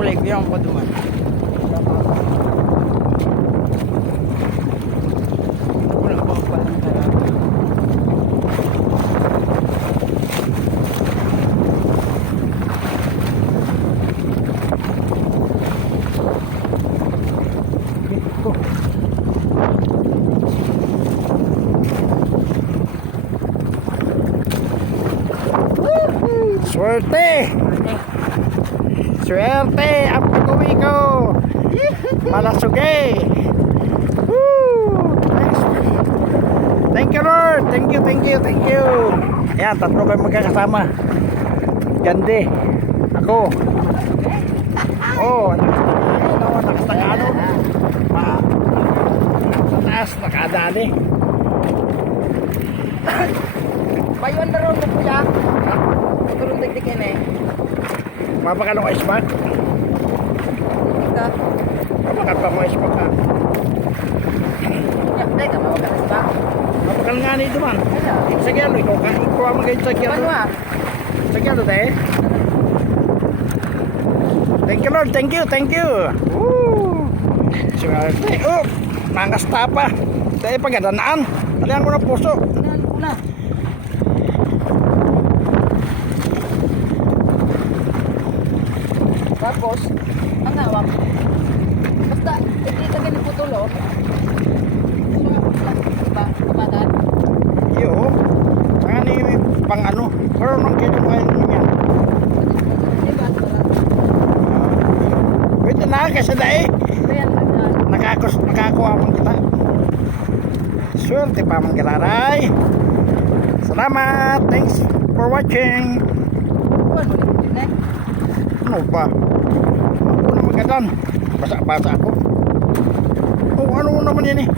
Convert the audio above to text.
kulay bilang ko duman. Wala pa pa lang tayo. Swerte! Swerte! Ang pag-uwi ko! Malasugay! Woo! Thank you Lord! Thank you, thank you, thank you! Ayan, tatlo kayo magkakasama. Gandi. Ako. Oh, nakatagano. Sa taas, nakadali. Bayon na ron mo kuya. Tulong dagdagan eh. Mapakalong ice pack. Ika. Mapakal mo ice pack ha. Hindi ka mawagalas ba? Mapakal nga nito man. Sa gyalo, ikaw ka. Ikaw mo kayo sa gyalo. Ano ah? Sa gyalo tayo. Thank you Lord, thank you, thank you. Woo! Swerte. Oh, mangas tapa. Tayo pagkadanaan. Talihan ko na puso. Tingnan ko na. Tapos, ang hawak. Basta, hindi ka ganun putulo. Diba? Kabataan. Iyo. Ang ano yung pang ano. Pero nang kaya kayo naman yan. Diba? Pwede na kasi dahil. Ayan, Nakakuha man kita. Swerte pa man kiraray. Salamat. Thanks for watching. ano din eh. Ano ba? Ako na magadan. Basa-basa ako. Oh, ano naman yan eh?